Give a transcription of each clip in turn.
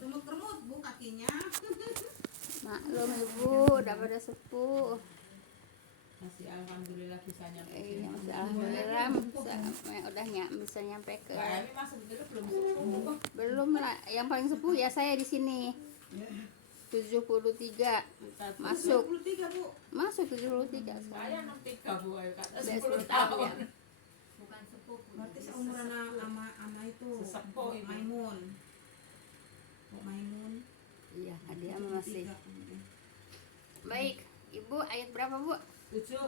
Remut-remut Bu kakinya. Maklum ibu udah pada sepuh. Masih alhamdulillah bisa nyampe Iya, sini. masih alhamdulillah udah bisa nyampe ke. Mbak Emi masuk dulu belum sepuh. Belum lah, yang paling sepuh ya saya di sini. 73 masuk 73 Bu. masuk 73 Saya sekarang. 63 Bu, kata Udah 10 tahun tahun. ya. Bukan sepupu. Berarti seumuran sama itu. Sesepuh Bu ibu. Maimun. Bu Maimun. Iya, dia masih 73. baik. Ibu ayat berapa Bu? 7.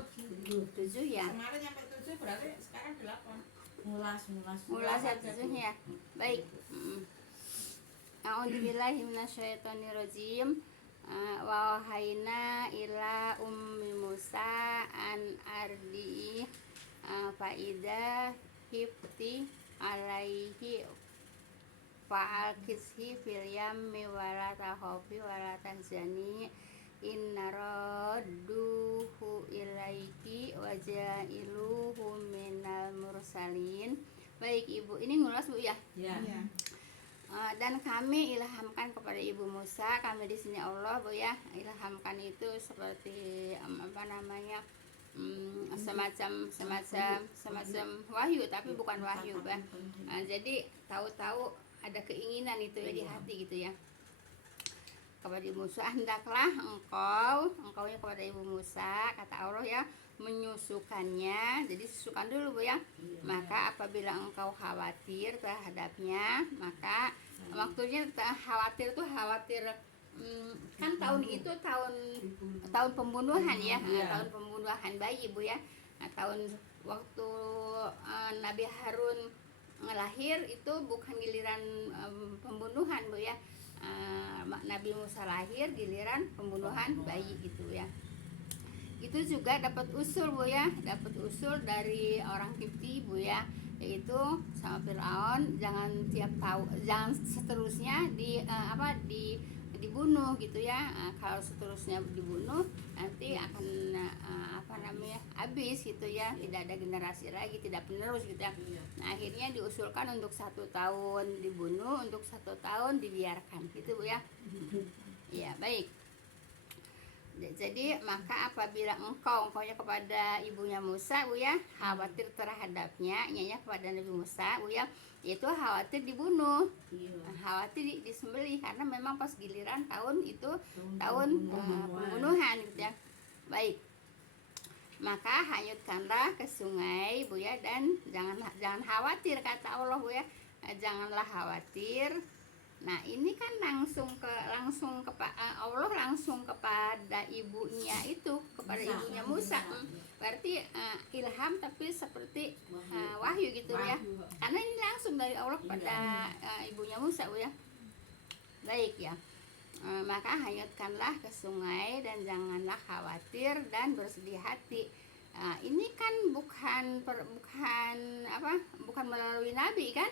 7 ya. Kemarin nyampe 7 berarti sekarang 8. Mulas. Mulai saya 7 ya. Baik. A'udzubillahi minasyaitonirrajim. Wa wahayna ila ummi Musa an ardi faida hifti alaihi fa'alkishi fil yammi wala takhafi wala tahzani inna radduhu ilaiki wa jailuhu minal mursalin. Baik Ibu, ini ngulas Bu ya. Ya. Iya. Dan kami ilhamkan kepada Ibu Musa, kami di sini Allah Bu ya, ilhamkan itu seperti apa namanya, semacam wahyu tapi bukan wahyu bah. Jadi tahu-tahu ada keinginan itu ya di hati gitu ya. Kepada Ibu Musa, hendaklah engkaunya kepada Ibu Musa, kata Allah ya, menyusukannya. Jadi susukan dulu Bu ya. Maka apabila engkau khawatir terhadapnya, maka waktunya khawatir tuh khawatir kan tahun itu tahun pembunuhan ya, tahun pembunuhan bayi Bu ya. Nah, tahun waktu Nabi Harun ngelahir itu bukan giliran pembunuhan Bu ya. Nabi Musa lahir giliran pembunuhan bayi gitu ya. Itu juga dapat usul Bu ya, dapat usul dari orang Kipti Bu ya, yaitu sama Firaun jangan jangan seterusnya dibunuh gitu ya. Kalau seterusnya dibunuh nanti akan habis gitu ya, tidak ada generasi lagi, tidak penerus gitu ya. Nah, akhirnya diusulkan untuk 1 tahun dibunuh, untuk 1 tahun dibiarkan gitu Bu ya. Iya baik. Jadi maka apabila engkaunya kepada ibunya Musa Bu ya, khawatir terhadapnya, nyanya kepada Nabi Musa Bu ya, yaitu khawatir dibunuh, khawatir disembelih karena memang pas giliran tahun itu tahun pembunuhan gitu ya. Baik. Maka hanyutkanlah ke sungai Bu ya, dan jangan khawatir kata Allah Bu ya. Janganlah khawatir. Nah, ini kan langsung Allah langsung kepada ibunya itu, kepada ibunya Musa. Berarti ilham tapi seperti wahyu gitu ya. Karena ini langsung dari Allah kepada ibunya Musa Bu ya. Baik ya. Maka hanyutkanlah ke sungai dan janganlah khawatir dan bersedih hati. Ini kan bukan melalui nabi kan?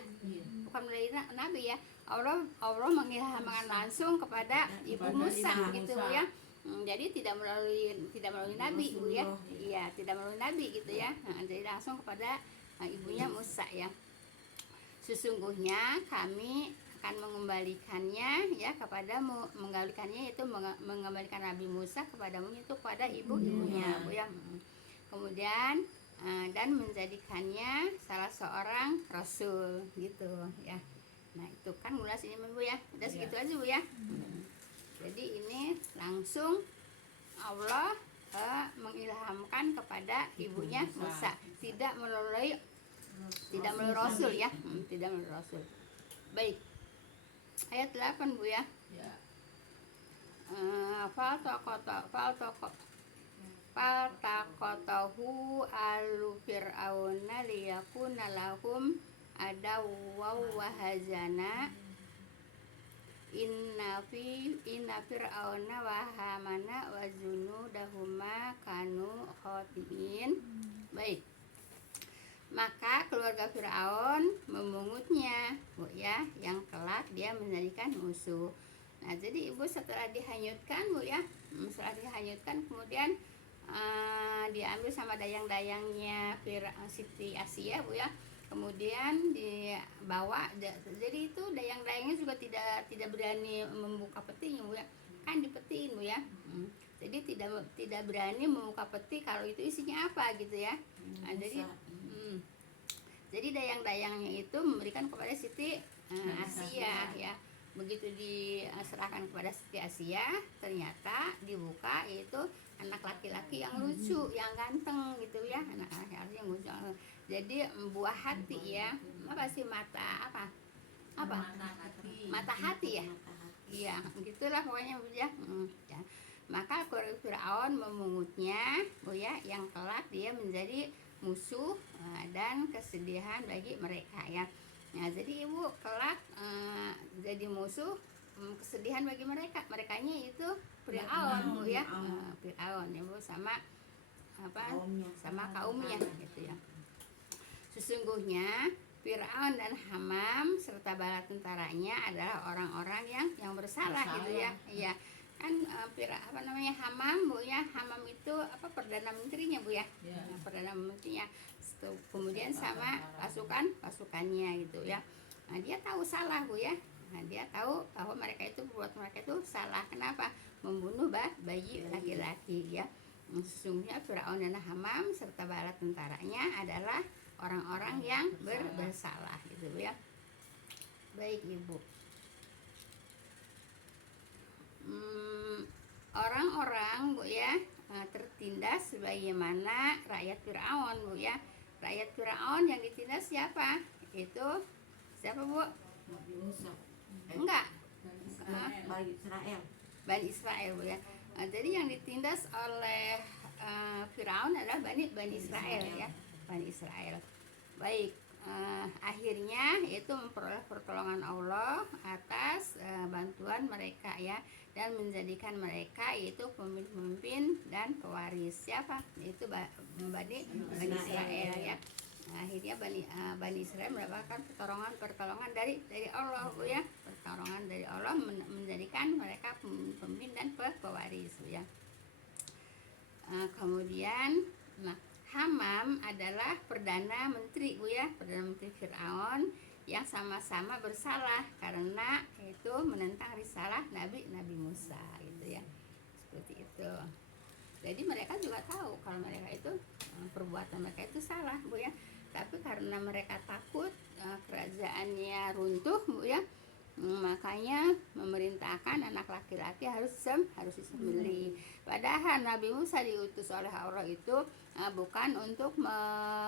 Bukan melalui nabi ya. Allah mengilhamkan langsung kepada Ibu Musa gitu ya. Jadi tidak melalui nabi Bu ya. Iya, tidak melalui nabi gitu ya. Jadi langsung kepada ibunya Musa ya. Sesungguhnya kami akan mengembalikannya ya kepadamu, yaitu mengembalikan Nabi Musa kepadamu itu kepada ibunya Bu ya. Kemudian dan menjadikannya salah seorang rasul gitu ya. Nah, itu kan ngulas ini Bu ya. Udah segitu aja Bu ya. Jadi ini langsung Allah mengilhamkan kepada ibunya Musa, tidak melalui rasul ya. Tidak melalui rasul. Baik. Ayat 8 Bu ya. Faltaqatahu alu fir'auna liyakuna lahum adawaw wa hazana inna fir'auna wa hamana wa junudahuma kanu khotiin. Baik. Maka keluarga Firaun memungutnya Bu ya, yang kelak dia menjadikan musuh. Nah, jadi Ibu setelah dihanyutkan Bu ya, setelah dihanyutkan kemudian diambil sama dayang-dayangnya Siti Asia Bu ya. kemudian dibawa. Jadi itu dayang-dayangnya juga tidak berani membuka petinya Bu ya, kan dipetiin Bu ya. Jadi tidak berani membuka peti kalau itu isinya apa gitu ya. Nah, jadi dayang-dayangnya itu memberikan kepada Siti Asia ya. Begitu diserahkan kepada Siti Asia, ternyata dibuka itu anak laki-laki yang lucu, yang ganteng gitu ya, anak laki-laki yang lucu. Jadi buah hati ya, apa sih mata apa? Mata hati ya. Iya, gitulah pokoknya Bu ya. Ya. Maka Firaun memungutnya Bu ya, yang kelak dia menjadi musuh dan kesedihan bagi mereka ya. Nah, jadi Ibu kelak jadi musuh, kesedihan bagi merekanya itu Firaun Bu ya. Firaun ya Bu sama apa? Sama kaumnya gitu ya. Sesungguhnya Firaun dan Hamam serta bala tentaranya adalah orang-orang yang bersalah gitu ya. Iya. Kan Hamam Bu ya. Hamam itu apa, perdana menterinya Bu ya. Perdana menterinya. Kemudian sama pasukannya gitu ya. Nah, dia tahu salah Bu ya. Nah, dia tahu bahwa mereka itu salah. Kenapa? Membunuh bayi laki-laki ya. Sesungguhnya Firaun dan Hamam serta bala tentaranya adalah orang-orang yang bersalah gitu Bu ya. Baik Ibu. Orang-orang Bu ya tertindas sebagaimana rakyat Firaun Bu ya. Rakyat Firaun yang ditindas siapa? Itu siapa Bu? Enggak. Bani Israel Bu ya. Jadi yang ditindas oleh Firaun adalah Bani Israel ya. Bani Israel. Baik. Akhirnya itu memperoleh pertolongan Allah atas bantuan mereka ya, dan menjadikan mereka itu pemimpin dan pewaris. Siapa? Itu Bani Israel ya. Akhirnya Bani Israel mendapatkan pertolongan dari Allah Bu ya. Pertolongan dari Allah menjadikan mereka pemimpin dan pewaris Bu ya. Kemudian Hamam adalah perdana menteri Bu ya, perdana menteri Firaun yang sama-sama bersalah karena itu menentang risalah Nabi Musa gitu ya. Seperti itu. Jadi mereka juga tahu kalau mereka itu perbuatan mereka itu salah Bu ya. Tapi karena mereka takut kerajaannya runtuh Bu ya, makanya memerintahkan anak laki-laki harus disembelih. Padahal Nabi Musa diutus oleh Allah itu bukan untuk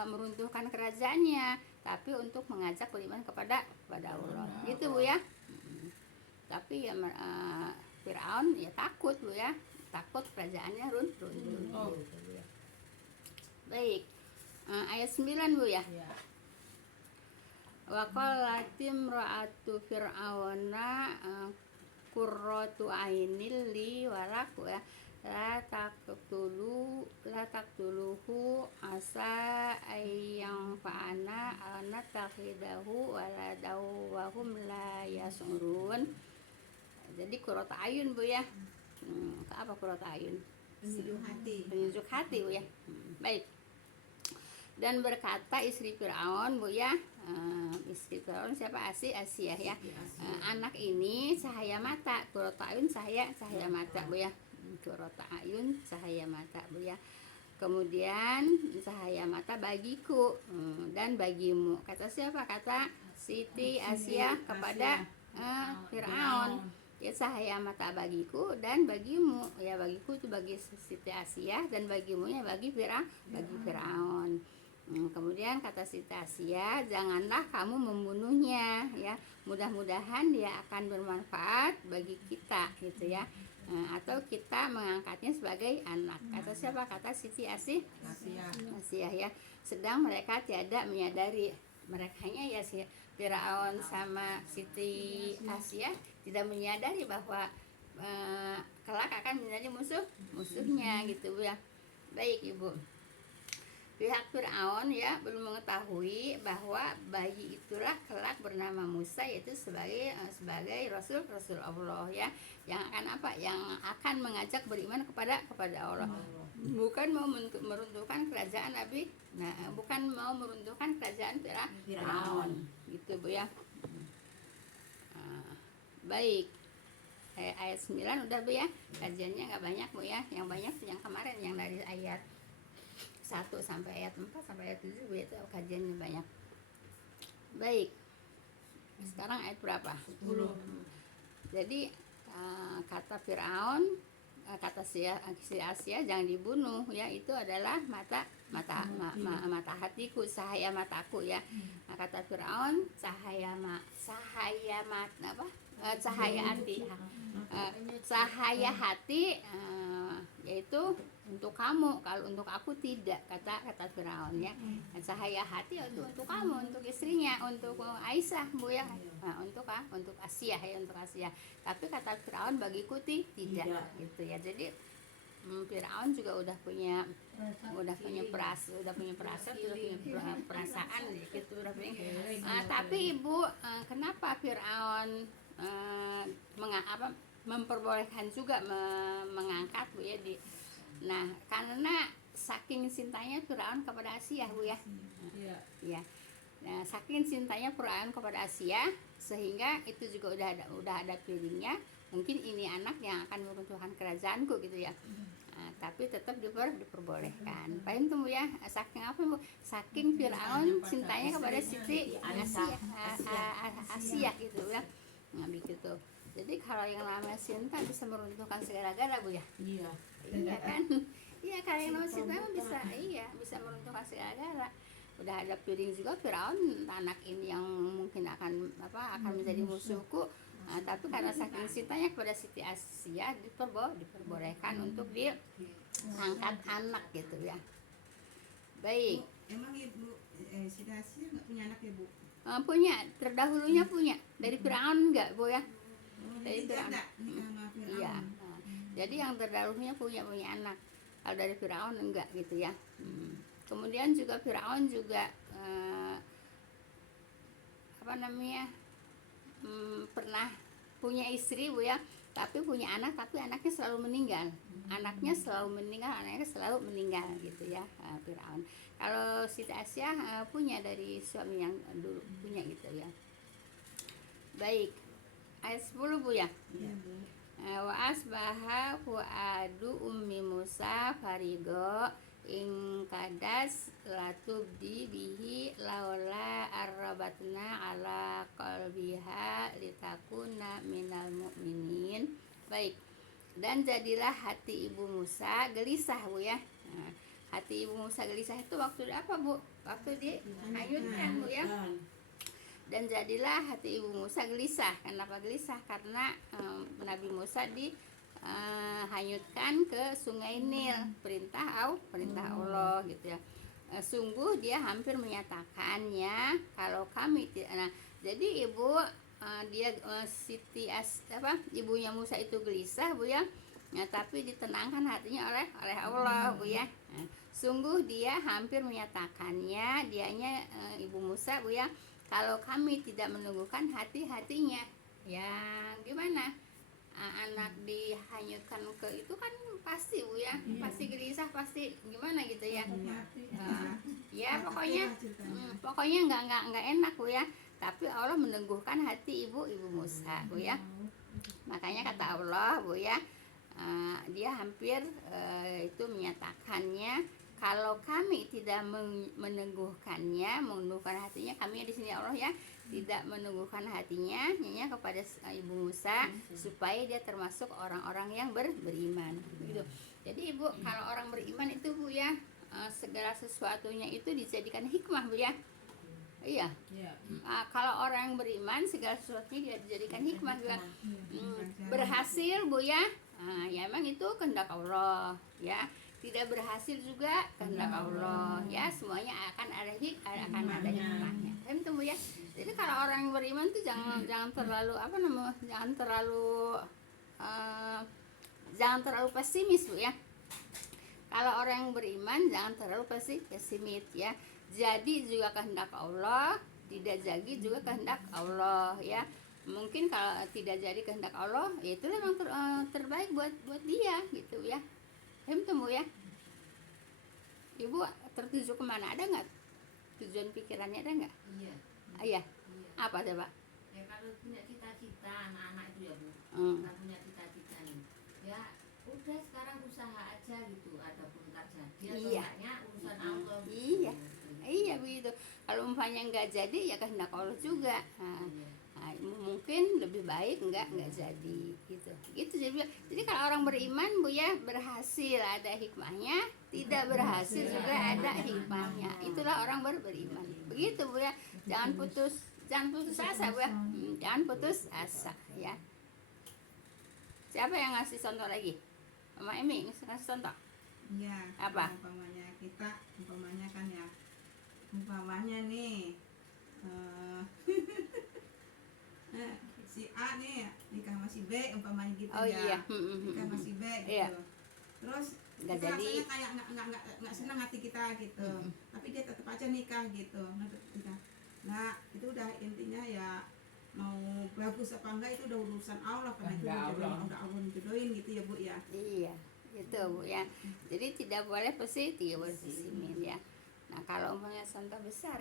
meruntuhkan kerajaannya, tapi untuk mengajak beriman kepada Allah. Gitu Bu ya. Tapi ya Firaun ya takut Bu ya, takut kerajaannya runtuh. Gitu, Bu ya. Baik. Ayat 9 Bu ya. Wa qalat imra'atu fir'auna qurratu ainil li walak ya, la taqtuluhu asa ayyang fa'ana anatahidahu waladaw wa hum la yasurun. Jadi qurratu ayun Bu ya. Apa qurratu ayun? Penyejuk hati Bu ya. Baik. Dan berkata istri Firaun Bu ya, istri Firaun siapa? Asia ya. Anak ini cahaya mata, qurratu ayun cahaya mata Bu ya. Qurratu ayun cahaya mata Bu ya. Kemudian cahaya mata bagiku dan bagimu. Kata siapa? Kata Siti Asia kepada Firaun. Ya, cahaya mata bagiku dan bagimu. Ya, bagiku itu bagi Siti Asia dan bagimu ya bagi Firaun. Kemudian kata Siti Asia, janganlah kamu membunuhnya ya, mudah-mudahan dia akan bermanfaat bagi kita gitu ya, atau kita mengangkatnya sebagai anak. Kata siapa? Kata Siti Asia ya. Sedang mereka tiada menyadari, merekanya ya si Firaun sama Siti Asia tidak menyadari bahwa kelak akan menjadi musuhnya gitu ya. Baik Ibu. Pihak Fir'aun ya belum mengetahui bahwa bayi itulah kelak bernama Musa, yaitu sebagai Rasul Allah ya, yang akan yang akan mengajak beriman kepada Allah, bukan mau meruntuhkan kerajaan bukan mau meruntuhkan kerajaan Fir'aun gitu Bu ya. Baik, ayat 9 udah Bu ya, kajiannya nggak banyak Bu ya, yang banyak yang kemarin yang dari ayat 1 sampai ayat 4 sampai ayat 7 Bu ya, itu kajiannya banyak. Baik, sekarang ayat berapa? 10. Jadi kata Firaun, kata si Asia jangan dibunuh ya, itu adalah mata hatiku, cahaya mataku ya. Nah, kata Firaun cahaya hati yaitu untuk kamu, kalau untuk aku tidak, kata Firaun ya. Cahaya hati itu untuk kamu, untuk istrinya, untuk Aisyah Bu ya. Untuk Asia ya, untuk Asia. Tapi kata Firaun bagiku tidak gitu ya. Jadi Firaun juga udah punya perasaan gitu, udah punya. Tapi Ibu, kenapa Firaun memperbolehkan juga mengangkat Bu ya nah, karena saking cintanya Firaun kepada Asia Bu ya. Iya. Ya. Nah, saking cintanya Firaun kepada Asia sehingga itu juga udah ada feelingnya, mungkin ini anak yang akan meruntuhkan kerajaanku gitu ya. Nah, tapi tetap diperbolehkan. Paham tuh Bu ya? Saking apa Bu? Saking Firaun cintanya kepada Siti Asia gitu ya. Nah, begitu. Jadi kalau yang namanya cinta bisa meruntuhkan segala-gala Bu ya. Iya. Iya kan? Iya, kalau yang namanya cinta bisa meruntuhkan segala-gala. Udah ada feeling juga Firaun, anak ini yang mungkin akan menjadi musuhku. Nah, tapi karena saking cintanya kepada Siti Asia diperbolehkan untuk diangkat anak gitu ya. Baik. Emang Ibu Siti Asia nggak punya anak ya Bu? Punya, terdahulunya punya. Dari Firaun enggak Bu ya? Dari Jadi Firaun. janda nikah sama Firaun. Iya. Jadi yang terdahulunya punya anak. Kalau dari Firaun enggak gitu ya. Kemudian juga Firaun juga pernah punya istri Bu ya, tapi punya anak, tapi anaknya selalu meninggal. Anaknya selalu meninggal gitu ya, Firaun. Kalau Siti Asia punya dari suami yang dulu punya gitu ya. Baik, ayat 10 Bu ya. Iya Bu. Wa asbaha fuadu ummi Musa farigo in kadas latubdi bihi laula arrabatna ala qalbiha litakuna minal mu'minin. Baik, dan jadilah hati ibu Musa gelisah Bu ya. Nah, hati ibu Musa gelisah itu waktu apa Bu? Waktu dihanyutkan Bu ya. Dan jadilah hati ibu Musa gelisah. Kenapa gelisah? Karena Nabi Musa hanyutkan ke sungai Nil, perintah Allah gitu ya. Sungguh dia hampir menyatakannya kalau kami tidak. Nah, jadi ibu ibunya Musa itu gelisah Bu ya. Nah, tapi ditenangkan hatinya oleh Allah Bu ya. Nah, sungguh dia hampir menyatakannya, ibu Musa Bu ya, kalau kami tidak menunggukan hatinya. Ya gimana? Anak dihanyutkan ke itu kan pasti Bu ya, pasti gelisah, pasti gimana gitu ya. Ya pokoknya nggak enak Bu ya. Tapi Allah meneguhkan hati ibu Musa Bu ya. Makanya kata Allah Bu ya, dia hampir itu menyatakannya kalau kami tidak menungguhkan hatinya, kami di sini Allah ya, tidak menungguhkan hatinya kepada ibu Musa supaya dia termasuk orang-orang yang beriman gitu. Jadi Ibu, kalau orang beriman itu Bu ya, segala sesuatunya itu dijadikan hikmah Bu ya. Iya. Kalau orang yang beriman segala sesuatunya dia dijadikan hikmah Bu ya. Berhasil Bu ya, ya emang itu kehendak Allah ya. Tidak berhasil juga kehendak Allah ya, semuanya akan ada hikmahnya. Paham tuh Bu ya. Jadi kalau orang yang beriman tuh jangan terlalu jangan terlalu pesimis Bu ya. Kalau orang yang beriman jangan terlalu pesimis ya. Jadi juga kehendak Allah, tidak jadi juga kehendak Allah ya. Mungkin kalau tidak jadi kehendak Allah, ya itulah memang terbaik buat dia gitu ya. Temu ya. Ibu tertuju kemana, ada nggak tujuan pikirannya, ada nggak? Iya. Iya. Iya. Apa coba? Ya kalau punya cita-cita anak-anak itu ya Bu, kan punya cita-cita nih. Ya udah sekarang usaha aja gitu, adapun tak jadi atau Iya. enggaknya urusan Allah. Iya. Gitu. Iya begitu. Kalau umpamanya nggak jadi ya kehendak Allah juga. Nah, Iya. mungkin lebih baik nggak jadi gitu. Jadi kalau orang beriman Bu ya, berhasil ada hikmahnya, tidak berhasil juga ada hikmahnya. Itulah orang beriman. Begitu Bu ya. Jangan putus asa Bu ya. Jangan putus asa ya. Siapa yang ngasih contoh lagi? Mama Emi ngasih contoh. Iya. Apa? Umpamanya kan ya. Umpamanya nih. Si A nih nikah sama si B umpamanya gitu Oh ya. iya. Nikah sama si B gitu. Iya. Terus Nggak kita jadi. rasanya kayak nggak senang hati kita gitu. Tapi dia tetap aja nikah gitu. Nah, itu udah intinya ya, mau bagus apa enggak itu udah urusan Allah, karena itu udah Allah jodohin gitu ya Bu ya. Iya, gitu Bu ya. Jadi tidak boleh tidak boleh pesimis ya. Nah kalau umpamanya contoh besar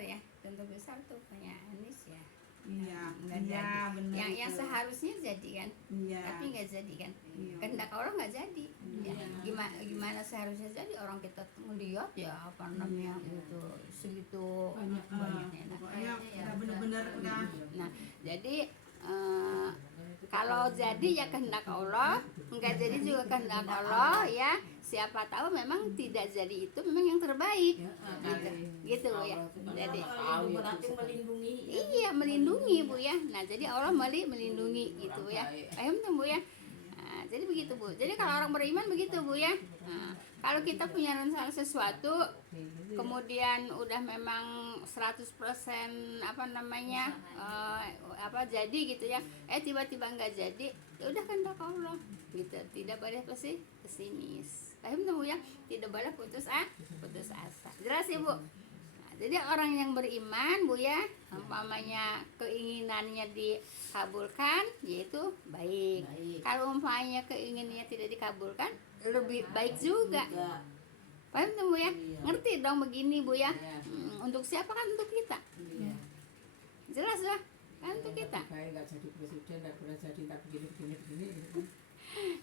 tuh punya Anis ya. Iya, Nggak iya jadi. benar. Yang seharusnya jadi kan, Iya. tapi nggak jadi kan. Iya. Kehendak orang nggak jadi. Ya, Iya. gimana seharusnya jadi, orang kita ngeliat ya apa namanya gitu segitu banyaknya. Nah, Pokoknya udah bener-bener udah. Nah, jadi kalau jadi ya kehendak Allah, enggak jadi juga kehendak Allah ya. Siapa tahu memang tidak jadi itu memang yang terbaik. Gitu Bu ya. Jadi Berarti melindungi. iya, melindungi Bu ya. Nah, jadi Allah melindungi gitu ya. Paham tuh Bu ya? Nah, jadi begitu Bu. Jadi kalau orang beriman begitu Bu ya. Nah, kalau kita punya rencana sesuatu, kemudian udah memang 100% apa namanya jadi gitu ya, tiba-tiba nggak jadi, ya udah kehendak Allah gitu. Tidak boleh pesimis. Paham tuh Bu ya? Tidak boleh putus asa. Jelas ya Bu? Nah, jadi orang yang beriman Bu ya, umpamanya keinginannya dikabulkan, yaitu baik. Kalau umpamanya keinginannya tidak dikabulkan, lebih baik juga. Paham tuh Bu ya? Ngerti dong begini Bu ya? Untuk siapa kan? Untuk kita. Iya. Jelas lah, kan untuk kita. Kayak nggak jadi presiden, nggak pernah jadi, tapi begini.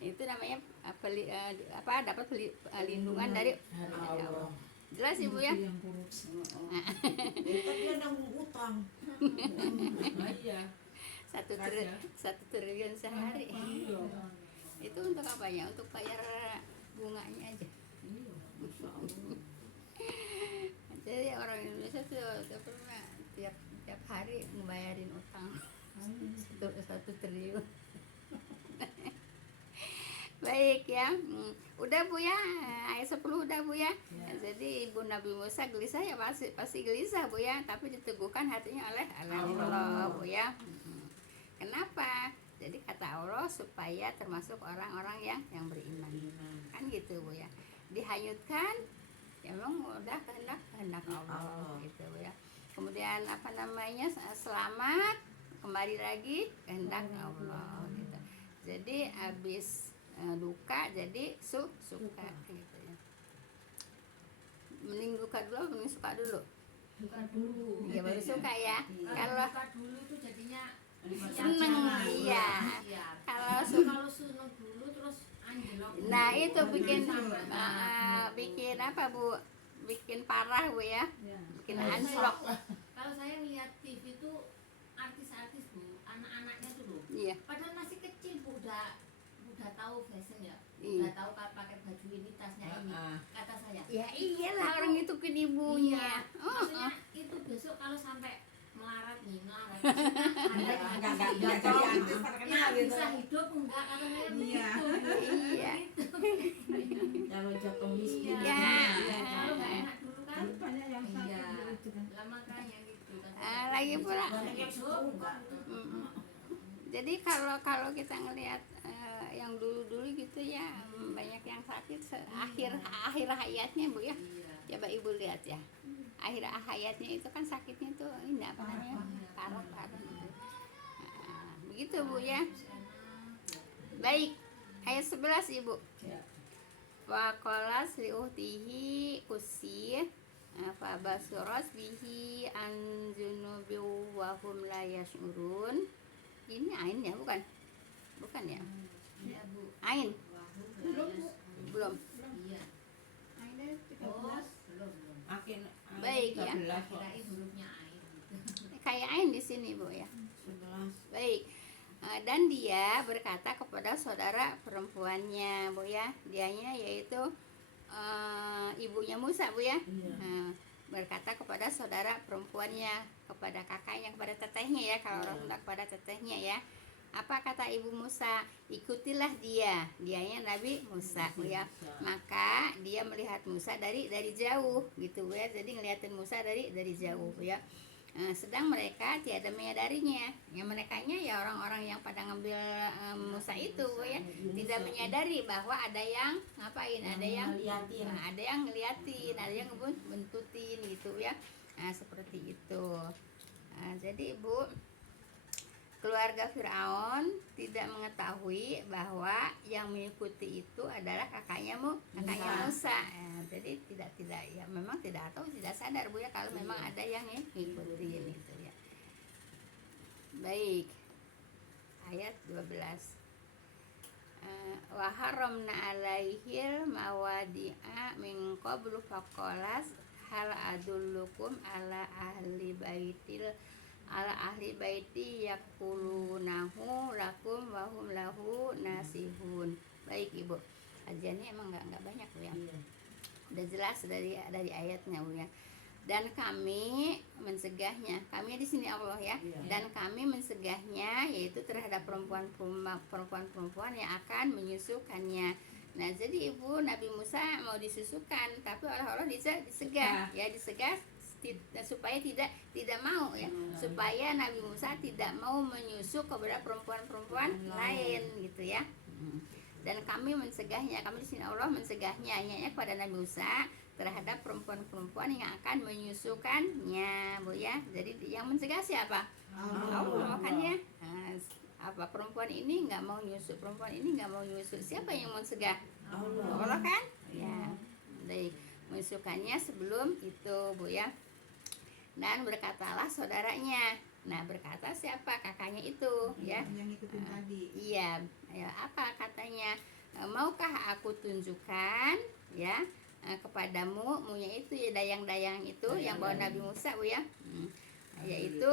Itu namanya dapat perlindungan dari Allah. Jelas Ibu ya? Kita dia nanggung utang. Iya. 1 triliun sehari. Iya. Itu untuk apanya? Untuk bayar bunganya aja. Iya. Jadi orang Indonesia tuh pernah tiap hari ngebayarin utang 1 triliun. Baik ya. Udah Bu ya, ayat 10 udah Bu ya. Jadi Ibu Nabi Musa gelisah ya, pasti gelisah Bu ya, tapi diteguhkan hatinya oleh Allah Bu ya. Kenapa? Jadi kata Allah supaya termasuk orang-orang yang beriman. Kan gitu Bu ya. Dihanyutkan ya memang udah kehendak Allah gitu Bu ya. Kemudian apa namanya, selamat kembali lagi kehendak Allah gitu. Jadi habis duka jadi suka gitu ya. Mending duka dulu, mending suka dulu. Bukan dulu. Ya baru suka ya. Kalau Kalau suka dulu tuh jadinya seneng, iya. Kalau seneng dulu terus anjlok. nah itu bikin apa Bu? Bikin parah Bu ya. Bikin anjlok. Kalau saya lihat TV tuh artis-artis Bu, anak-anaknya tuh loh. Iya. Padahal masih kecil Bu, udah tahu fashion ya. Iya. Udah tahu pakai baju ini, tasnya ini. Kata saya. Ya iyalah, orang itu kan ibunya. Iya. Maksudnya itu besok kalau sampai melarat Nggak jadi artis terkenal gitu. bisa hidup enggak, kata saya Iya. begitu. Iya. Kalau jatuh miskin. Iya. Kalau nggak enak dulu kan. Banyak yang Iya. sakit gitu kan. Lah makanya gitu kan. Lagi pula. Banyak yang suka enggak. Jadi kalau kita ngelihat yang dulu gitu ya, banyak yang sakit akhir hayatnya Bu ya. Iya. Coba Ibu lihat ya, akhir hayatnya itu kan sakitnya tuh ini apa namanya, parah gitu. Nah, begitu Bu ya. Baik, ayat 11 Ibu. Ya. Wa qalas li uhtihi usir fa basuras bihi an junubi wa hum la yash'urun. Ini ain ya, bukan? Bukan ya? Iya Bu. Ain. Belum, Bu. Belum. Iya. Akhirnya Oh 13. belum. Makin Baik, ya. 13 kok. Kirain hurufnya ain gitu. Kayak ain di sini Bu ya. 11. Baik. Dan dia berkata kepada saudara perempuannya Bu ya. Dianya yaitu ibunya Musa Bu ya. Iya. Berkata kepada saudara perempuannya, kepada kakaknya, kepada tetehnya ya, kalau orang Sunda kepada tetehnya ya. Apa kata ibu Musa? Ikutilah dianya Nabi Musa Bu ya. Maka dia melihat Musa dari jauh gitu Bu ya. Jadi ngeliatin Musa dari jauh Bu ya. Sedang mereka tiada menyadarinya. Ya merekanya ya orang-orang yang pada ngambil Musa itu Bu ya, tidak menyadari bahwa ada yang ngapain, ada yang ngeliatin, ada yang ngebuntutin gitu ya. Seperti itu. Jadi Ibu, keluarga Firaun tidak mengetahui bahwa yang mengikuti itu adalah kakaknya Musa. Jadi tidak ya, memang tidak tahu, tidak sadar Bu ya kalau memang ada yang ngikutin itu ya. Baik, ayat 12. Wa haramna alaihil mawadi'a min qablu faqalas hal adullukum ala ahli baiti yakulunahu lakum wa hum lahu nasihun. Baik Ibu, kajiannya emang nggak banyak Bu ya. Udah jelas dari ayatnya Bu ya. Dan kami mencegahnya, kami di sini Allah ya. Dan kami mencegahnya yaitu terhadap perempuan yang akan menyusukannya. Nah, jadi Ibu, Nabi Musa mau disusukan tapi Allah disegah ya, disegah supaya tidak mau ya, supaya Nabi Musa tidak mau menyusu kepada perempuan lain gitu ya. Dan kami mencegahnya, kami di sini Allah mencegahnya hanya kepada Nabi Musa terhadap perempuan-perempuan yang akan menyusukannya Bu ya. Jadi yang mencegah siapa? Allah. Makanya apa, perempuan ini nggak mau nyusu, perempuan ini nggak mau nyusu, siapa yang mencegah? Allah kan ya. Baik, menyusukannya sebelum itu Bu ya. Dan berkatalah saudaranya. Nah, berkata siapa? Kakaknya itu ya. Yang ikutin tadi. Iya, ya, apa katanya? Maukah aku tunjukkan ya kepadamu, munya itu ya, dayang-dayang itu yang bawa Nabi Musa Bu ya. Yaitu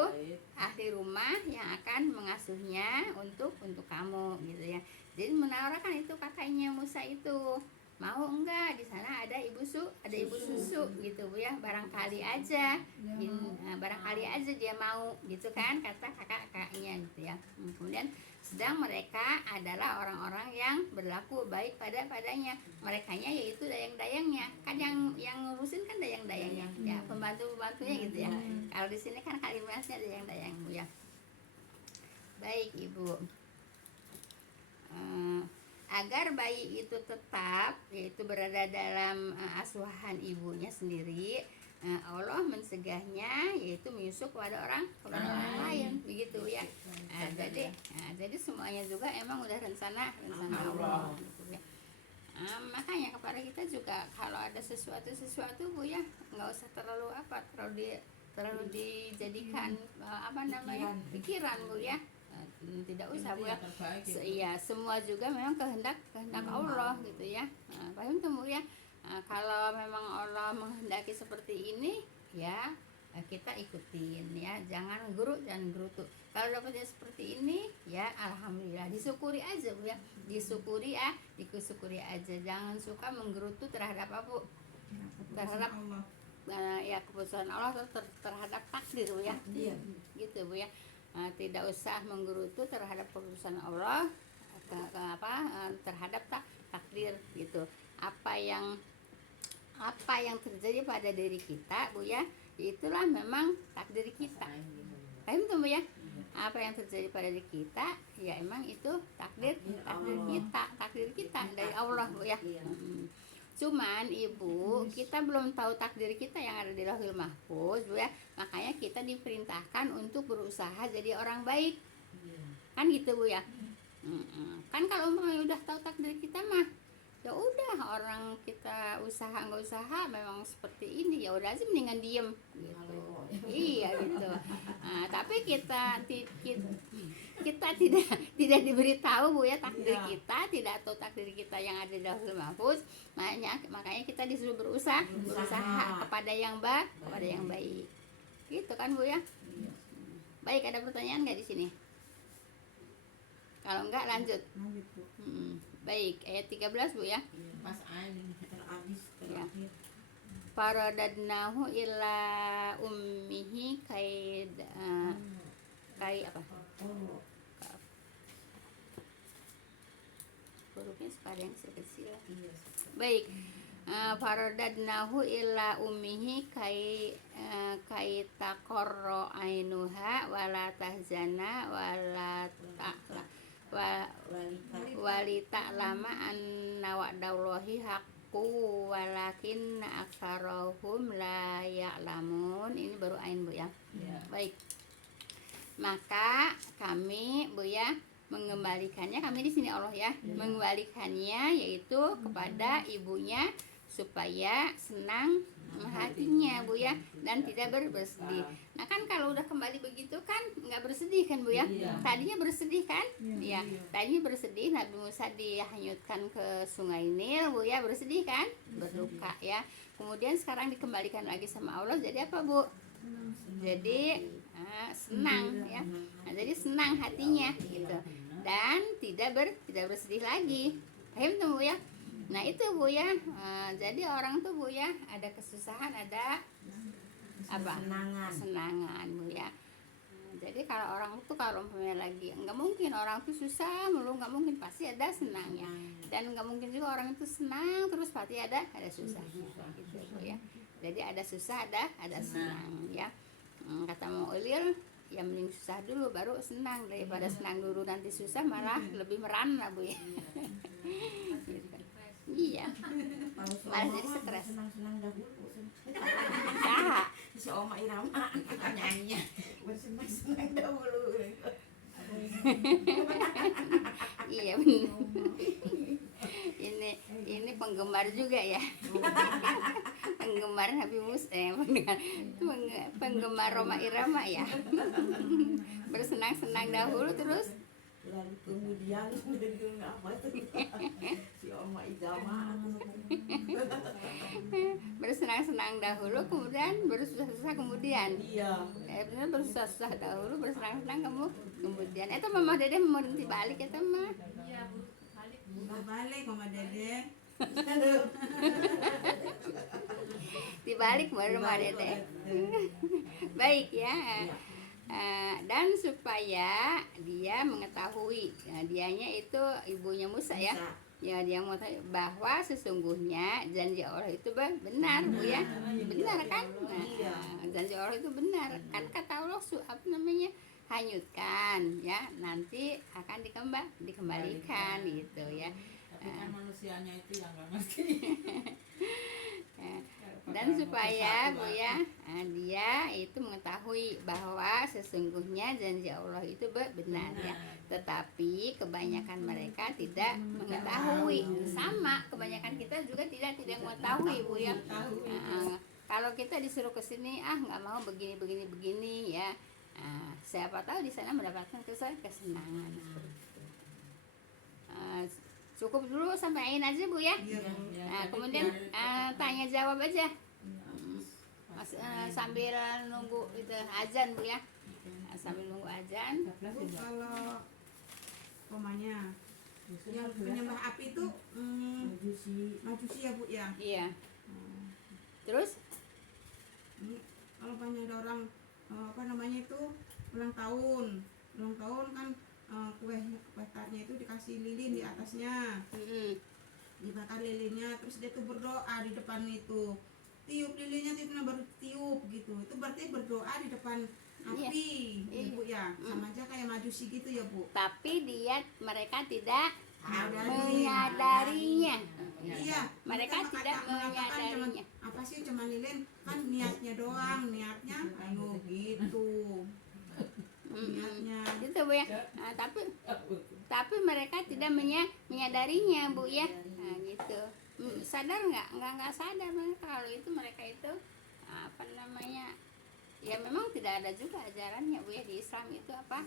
ahli rumah yang akan mengasuhnya untuk kamu gitu ya. Jadi menawarkan itu kakaknya Musa itu, mau enggak di sana ada ibu susu gitu Bu ya, barangkali aja barangkali aja dia mau gitu kan, kata kakaknya gitu ya. Kemudian sedang mereka adalah orang-orang yang berlaku baik padanya, merekanya yaitu dayang-dayangnya kan, yang ngurusin kan dayang-dayangnya ya, pembantunya gitu ya. Kalau di sini kan kalimatnya dayang-dayang Bu ya. Baik Ibu, agar bayi itu tetap yaitu berada dalam asuhan ibunya sendiri, Allah mencegahnya yaitu menyusu kepada orang lain begitu ya. Jadi semuanya juga emang udah rencana Allah gitu ya. Makanya kepada kita juga kalau ada sesuatu Bu ya, nggak usah terlalu dijadikan pikiran Bu ya. Tidak usah Bu ya. Iya, semua juga memang kehendak Allah gitu ya. Paham tuh Bu ya. Kalau memang Allah menghendaki seperti ini ya, kita ikutin ya, jangan gerutu. Kalau dapatnya seperti ini ya alhamdulillah, disyukuri aja Bu ya, disyukuri aja, jangan suka menggerutu terhadap apa Bu, terhadap ya keputusan Allah atau terhadap takdir Bu ya. Gitu Bu ya. Tidak usah menggerutu terhadap keputusan Allah terhadap takdir gitu. Apa yang terjadi pada diri kita Bu ya, itulah memang takdir kita. Paham tuh Bu ya? apa yang terjadi pada diri kita ya emang itu takdir kita dari Allah Bu ya. Iya. Cuman Ibu, kita belum tahu takdir kita yang ada di Lauhul Mahfuz Bu ya. Makanya kita diperintahkan untuk berusaha jadi orang baik. Kan gitu Bu ya. Kan kalau umpamanya udah tahu takdir kita mah ya udah, orang kita usaha nggak usaha memang seperti ini ya udah aja mendingan diem gitu. Iya gitu. Nah, tapi kita tidak diberitahu Bu ya takdir kita, tidak tahu takdir kita yang ada di Lauhul Mahfuz. Makanya kita disuruh berusaha kepada yang baik. Gitu kan Bu ya. Baik, ada pertanyaan nggak di sini? Kalau enggak lanjut. Bu. Baik, ayat 13 Bu ya. Pas aing terhabis Ya. terakhir. Faradadnahu ila ummihi kai apa? Oh, Hurufnya pada yang kecil. iya. Baik. Faradadnahu ila ummihi kai taqarra ainuha wala tahzana wala ta'la walita lama anna wa'dallahi haqqu walakin aktsarahum la ya'lamun. Ini baru ain Bu ya. Baik. Maka kami Bu ya mengembalikannya, kami di sini Allah ya, mengembalikannya yaitu kepada ibunya supaya senang hatinya Bu ya dan tidak bersedih. Nah kan kalau udah kembali begitu kan nggak bersedih kan Bu ya. Tadinya bersedih kan? Ya, tadinya bersedih. Nabi Musa dihanyutkan ke Sungai Nil Bu ya, bersedih kan? Berduka ya. Kemudian sekarang dikembalikan lagi sama Allah, jadi apa Bu? Jadi senang ya. Nah, jadi senang hatinya gitu. Dan tidak bersedih lagi. Paham tuh Bu ya? Nah itu Bu ya, jadi orang tuh Bu ya ada kesusahan, ada apa? Kesenangan Bu ya. Jadi kalau orang tuh kalau umpamanya lagi nggak mungkin orang tuh susah mulu, nggak mungkin, pasti ada senangnya. Dan nggak mungkin juga orang itu senang terus pasti ada susah gitu Bu ya. Jadi ada susah ada senang ya. Kata Mau Ulil ya mending susah dulu baru senang daripada senang dulu nanti susah malah lebih merana Bu ya. Gitu. Iya. Malah jadi stres. Senang-senang dahulu. Saha. Si Oma Irama nyanyinya bersenang-senang dahulu. Iya benar. Ini penggemar juga ya. Penggemar Nabi Musa penggemar Roma Irama ya. Bersenang-senang dahulu terus Lalu kemudian apa tuh si Oma Irama bersenang-senang dahulu kemudian bersusah-susah kemudian. iya. Benar bersusah-susah dahulu bersenang-senang kemudian. Itu Mama Dede mau nanti balik ya Mama. Iya Bu, balik Bu. Udah balik Mama Dede. Dibalik baru Mama Dede. Baik ya. Dan supaya dia mengetahui, dianya itu ibunya Musa ya. Ya dia mau tahu bahwa sesungguhnya janji Allah itu benar Bu ya. Benar kan? Nah, janji Allah itu benar. Kan kata Allah hanyutkan ya, nanti akan dikembalikan gitu ya. Tapi kan manusianya itu yang nggak ngerti. Dan supaya Bu ya, dia itu mengetahui bahwa sesungguhnya janji Allah itu benar ya. Tetapi kebanyakan mereka tidak mengetahui. Sama kebanyakan kita juga tidak mengetahui Bu ya. Kalau kita disuruh ke sini nggak mau begini ya. Siapa tahu di sana mendapatkan kesenangan. Cukup dulu sampai ain aja Bu ya. Kemudian tanya jawab aja. Sambil nunggu itu azan Bu ya. Sambil nunggu azan. Bu, kalau pomanya yang penyembah api itu majusi ya Bu ya. Iya. Terus Kalau banyak ada orang itu ulang tahun kan, kue tartnya itu dikasih lilin di atasnya, dibakar lilinnya, terus dia tuh berdoa di depan itu, tiup lilinnya itu baru tiup gitu, itu berarti berdoa di depan api Iya. Bu ya, sama aja kayak majusi gitu ya Bu. Tapi mereka tidak Menyadari. menyadarinya. Iya, Mereka tidak mengatakan cuman menyadarinya. apa sih cuman lilin kan niatnya doang, niatnya ayo gitu. Niatnya. Gitu Bu ya. Nah, tapi mereka tidak menyadarinya Bu ya. Nah, gitu. Sadar nggak sadar mereka kalau itu mereka itu apa namanya, ya memang tidak ada juga ajarannya Bu ya di Islam itu apa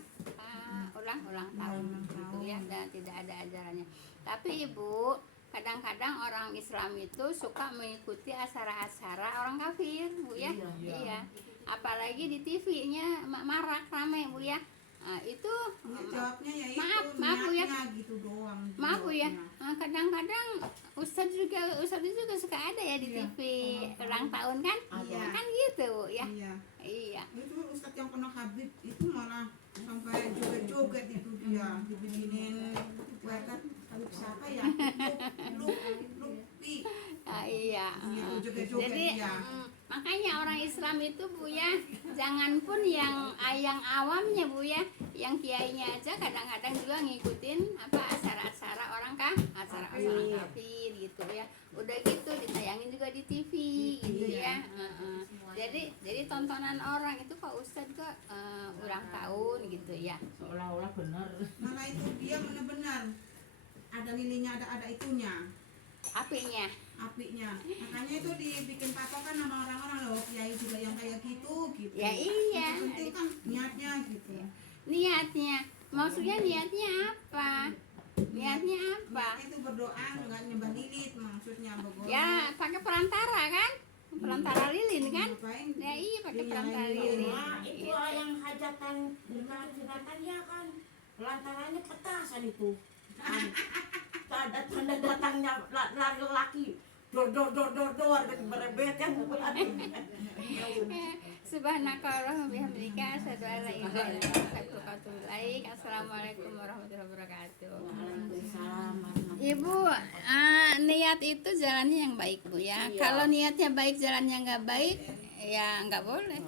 ulang tahun gitu ya, dan tidak ada ajarannya. Tapi Ibu, kadang-kadang orang Islam itu suka mengikuti acara-acara orang kafir Bu ya. Iya. Apalagi di TV-nya marak ramai Bu ya. Nah, itu Ya, jawabnya ya itu maaf Bu ya. niatnya gitu doang. Maaf Bu ya, jawabnya. kadang-kadang Ustadz juga suka ada ya di Iya. TV ulang tahun kan? Iya. Kan gitu Bu ya. Iya. Iya. Itu Ustadz yang kena Habib itu malah sampai joget-joget itu dia dibikinin buatan Habib siapa ya? Lupi. Iya. Gitu, joget-joget Jadi dia. makanya orang Islam itu Bu ya, jangan pun yang awamnya Bu ya, yang kiainya aja kadang-kadang juga ngikutin apa acara-acara orang acara orang kafir gitu ya. Udah gitu ditayangin juga di TV gitu ya. Jadi tontonan orang itu kok Ustadz kok ulang tahun gitu ya. Seolah-olah benar. Malah itu dia benar-benar ada lilinnya, ada itunya, Apinya. apinya. Makanya itu dibikin patokan sama orang-orang loh, kiai juga yang kayak gitu. Ya iya. Yang penting kan niatnya gitu. Niatnya, maksudnya niatnya apa? Niatnya apa? Niatnya itu berdoa nggak nyembah lilit maksudnya berdoa. Ya pakai perantara kan? Perantara lilin kan? Ngapain? Ya iya pakai Iya, perantara iya, lilin. Nah, itu yang hajatan ya kan. Pelantarannya petasan itu. Tanda datangnya laki-laki. Dor dan berebet kan. Subhanakallahumma bihamdika asyhadu an la ilaha illa anta astaghfiruka wa atubu ilaik. Assalamualaikum warahmatullahi wabarakatuh. Ibu, niat itu jalannya yang baik Bu ya. Kalau niatnya baik jalannya nggak baik ya nggak boleh.